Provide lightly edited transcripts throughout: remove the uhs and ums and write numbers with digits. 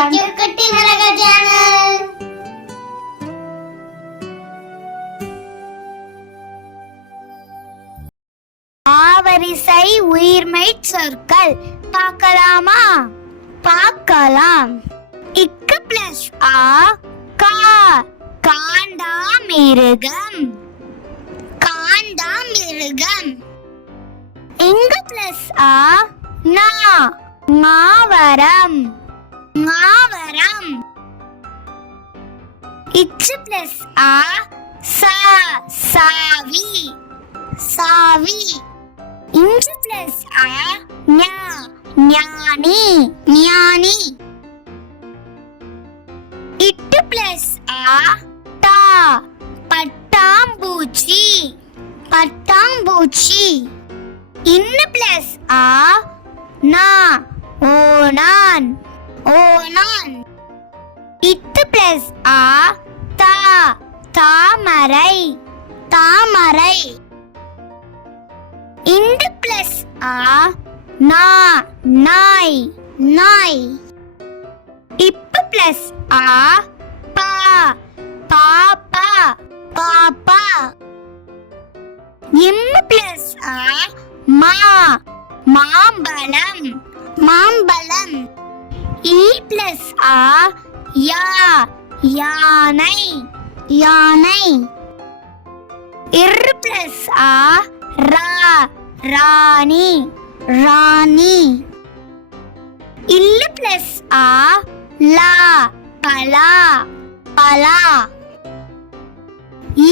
சக்கரக்குட்டி மிளகா சேனல். ஆவரிசை உயிர்மை சொற்கள் பார்க்கலாமா? பார்க்கலாம். இக்கு பிளஸ் ஆ கா காண்டாமிருகம். காண்டாமிருகம். இங்கு பிளஸ் ஆ நா மாவரம். மாவரம். இச்சு பிளஸ் ஆ சா சாவி. சாவி. இஞ்சு பிளஸ் ஆ ஞா ஞானி. ஞானி. இட்டு பிளஸ் ஆ டா பட்டாம்பூச்சி. பட்டாம்பூச்சி. இன்னு பிளஸ் ஆ நா ஓனான். ஓனான். இத்து பிளஸ் ஆ தா தாமரை. தாமரை. இண்டு பிளஸ் ஆ நா நாய். நாய். இப்பு பிளஸ் ஆ பா பாப்பா. பாப்பா. இம்மு பிளஸ் ஆ மா மாம்பழம். மாம்பழம். ஈ பிளஸ் ஆ யா யானை. யானை. இர் பிளஸ் ஆ ரா ராணி. ராணி. இல்லு பிளஸ் ஆ லா பலா. பலா.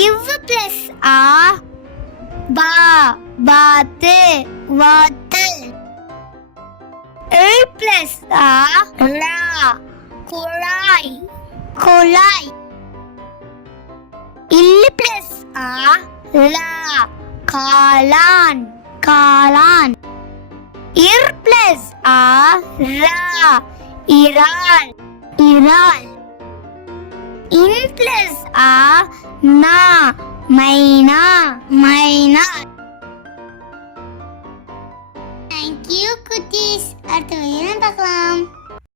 இவ் பிளஸ் ஆ பா பாத்து. வாத்து. இல் பிளஸ் ஆ லா குழாய். குழாய். இல்லு பிளஸ் ஆ லா காளான். காளான். இர் பிளஸ் ஆ ரா இறால். இறால். இன் பிளஸ் ஆ நா மைனா. மைனா.